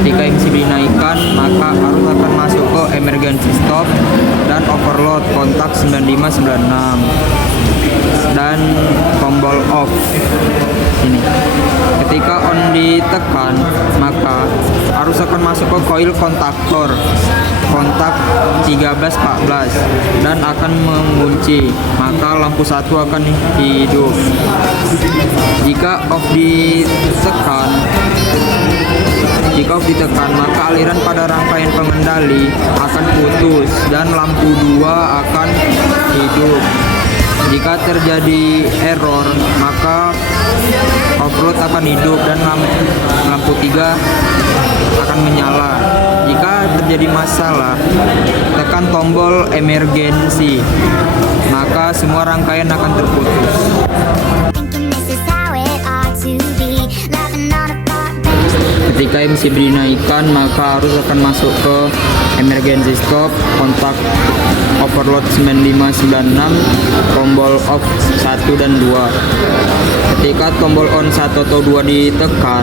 Ketika MCB dinaikkan, maka arus akan masuk ke emergency stop dan overload kontak 9596 dan tombol off ini. Ketika on ditekan, maka arus akan masuk ke coil kontaktor kontak 1314 dan akan mengunci, maka lampu satu akan hidup. Jika off ditekan, maka aliran pada rangkaian pengendali akan putus dan lampu 2 akan hidup. Jika terjadi error, maka overload akan hidup dan lampu 3 akan menyala. Jika terjadi masalah, tekan tombol emergency, maka semua rangkaian akan terputus. Ketika MCB dinaikkan, maka arus akan masuk ke emergency stop kontak overload 9596, tombol off 1 dan 2. Ketika tombol on 1 atau 2 ditekan,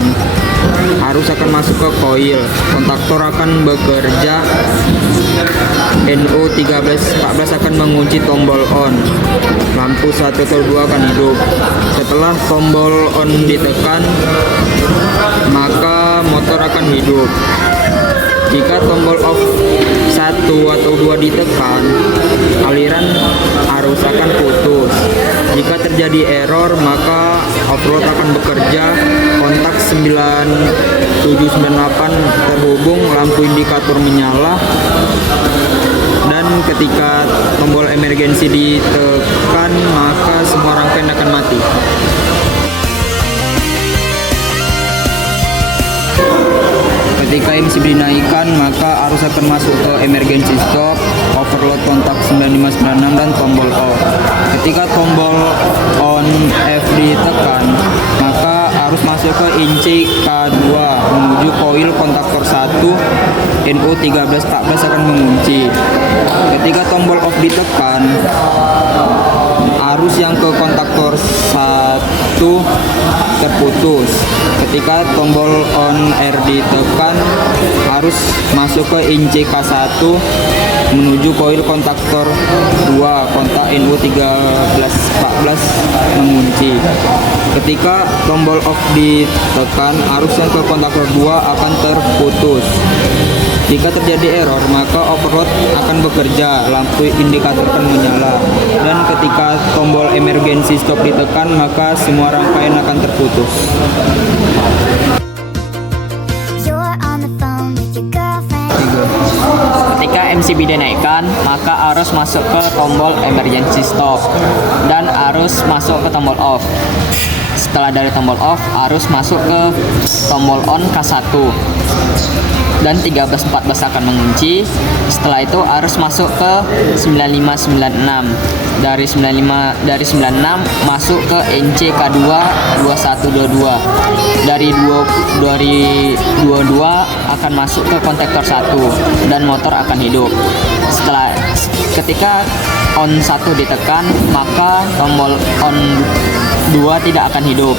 arus akan masuk ke coil kontaktor akan bekerja, NO 1314 akan mengunci tombol on, lampu 1 atau 2 akan hidup. Setelah tombol on ditekan, maka motor akan hidup. Jika tombol off 1 atau 2 ditekan, aliran arus akan putus. Jika terjadi error, maka overload akan bekerja, kontak 9798 terhubung, lampu indikator menyala, dan ketika tombol emergency ditekan, maka semua rangkaian akan mati. Ketika MCB dinaikkan, maka arus akan masuk ke emergency stop, overload kontak 9596 dan tombol off. Ketika tombol on F ditekan, maka arus masuk ke inci K2 menuju coil kontaktor 1, NO 1314 akan mengunci. Ketika tombol off ditekan, arus yang ke kontaktor 1 terputus. Ketika tombol on R ditekan, arus masuk ke inci K1 menuju coil kontaktor 2, kontak NO 1314 mengunci. Ketika tombol off ditekan, arus yang ke kontaktor 2 akan terputus. Jika terjadi error, maka overload akan bekerja, lampu indikator akan menyala, dan ketika tombol emergency stop ditekan, maka semua rangkaian akan terputus. Ketika MCB dinaikkan, maka arus masuk ke tombol emergency stop dan arus masuk ke tombol off. Setelah dari tombol off, arus masuk ke tombol on K1 dan 1314 akan mengunci. Setelah itu arus masuk ke 9596. Dari 96 masuk ke NC K2 2122. Dari 22 akan masuk ke kontaktor 1 dan motor akan hidup. Ketika on 1 ditekan, maka tombol on 2 tidak akan hidup.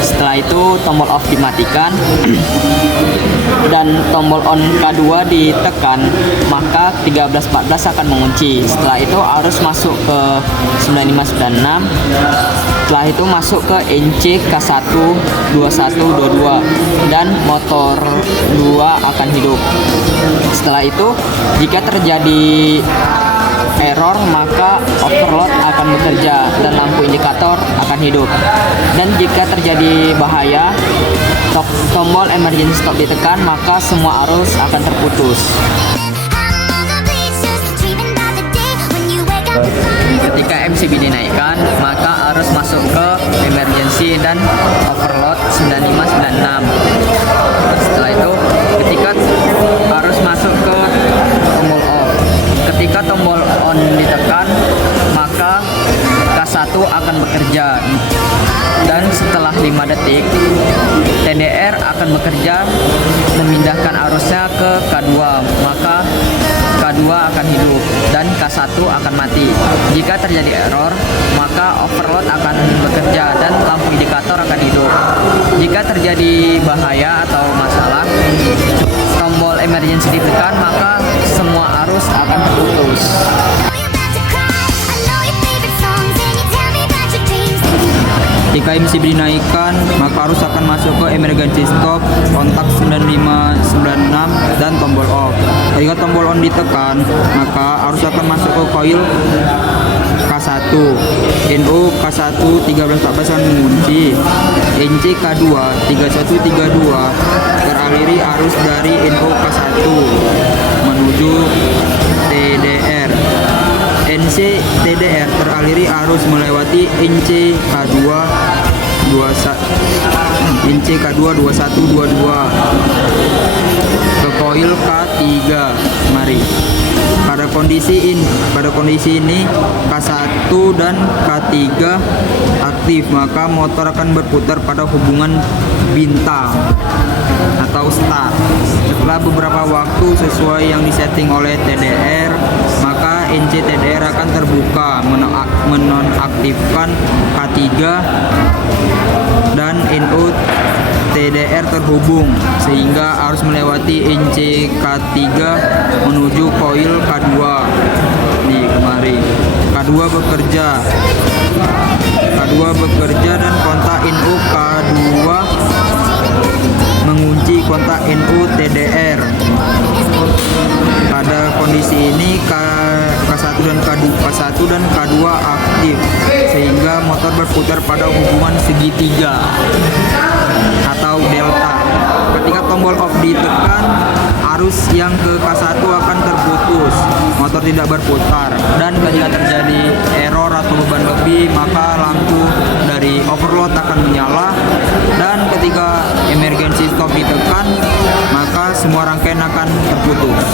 Setelah itu tombol off dimatikan dan tombol on K2 ditekan, maka 1314 akan mengunci. Setelah itu arus masuk ke 9596. Setelah itu masuk ke NC K1 2122 dan motor 2 akan hidup. Setelah itu jika terjadi error, maka overload akan bekerja dan lampu indikator akan hidup. Dan jika terjadi bahaya, tombol emergency stop ditekan, maka semua arus akan terputus. Ketika MCB dinaikkan, maka arus masuk ke emergency dan overload 9596. Setelah itu ketika arus masuk ke tombol off, ketika tombol on ditekan, maka K1 akan bekerja, dan setelah 5 detik TDR akan bekerja memindahkan arusnya ke K2, maka K2 akan hidup dan K1 akan mati. Jika terjadi error, maka overload akan bekerja dan lampu indikator akan hidup. Jika terjadi bahaya atau masalah, tombol emergency ditekan, maka semua arus akan terputus. Ketika MCB dinaikkan, maka arus akan masuk ke emergency stop, kontak 9596 dan tombol off. Ketika tombol on ditekan, maka arus akan masuk ke coil K1. NO K1 1314 akan mengunci. NC K2 3132 teraliri arus dari NO K1 menuju TDR. NC TDR teraliri arus melewati NC K2 NC K2 2122 ke coil K3. Mari. Pada kondisi ini K1 dan K3 aktif, maka motor akan berputar pada hubungan bintang atau start. Setelah beberapa waktu sesuai yang disetting oleh TDR, maka NC TDR akan terbuka menonaktifkan K3 dan NO TDR terhubung sehingga arus melewati NC K3 menuju coil K2. Nih kemari K2 bekerja dan kontak NO K2 mengunci kontak NO TDR. Pada kondisi ini K1 dan K2 aktif sehingga motor berputar pada hubungan segitiga atau delta. Ketika tombol off ditekan, arus yang ke K1 akan terputus, motor tidak berputar, dan ketika terjadi error atau beban lebih, maka lampu dari overload akan menyala, dan ketika emergency stop ditekan, maka semua rangkaian akan terputus.